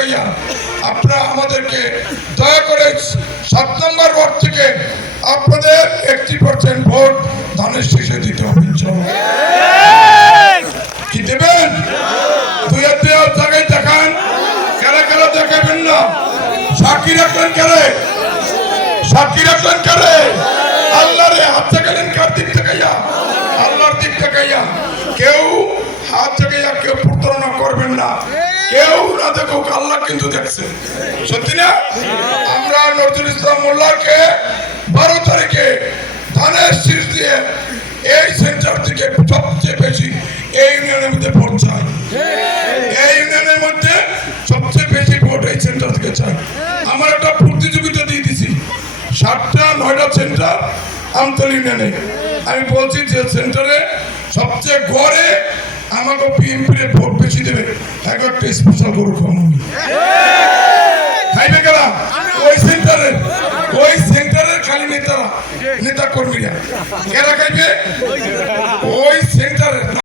তাকাইয়া আপনারা আমাদেরকে দয়া করে সাত নম্বর ওয়ার্ড থেকে আপনাদের একটি পার্সেন্ট ভোট ধানের শীষে দিতে হবে কি দেবেন? দুই আর জায়গায় দেখান। কেন কেন দেখাবেন না। সাক্ষী রাখলেন কেন সাক্ষী রাখলেন কেন আল্লাহ রে হাত দেখালেন কার দিক তাকাইয়া আল্লাহর দিক তাকাইয়া কেউ হাত তাকাইয়া কেউ প্রতারণা করবেন না। কেউ না দেখুক আল্লাহ কিন্তু দেখছে। সত্যি না? আমরা নজরুল ইসলাম মোল্লাকে বারো তারিখে ধানের শীষ দিয়ে এই সেন্টার থেকে সবচেয়ে বেশি এই ইউনিয়নের মধ্যে ভোট চাই। এই ইউনিয়নের মধ্যে সবচেয়ে বেশি ভোট এই সেন্টার থেকে চাই। আমার একটা প্রতিযোগিতা দিয়ে দিছি। সাতটা, নয়টা সেন্টার আমতল ইউনিয়নে। আমি বলছি যে সেন্টারে সবচেয়ে গড়ে আমাকে বিএনপির ভোট বেশি দেবে। এক একটা স্পেশাল গরু খাওয়ানো খাইবে কেনা ওই সেন্টারের ওই সেন্টারের খালি নেতারা নেতা কর্মীরা এরা খাইবে?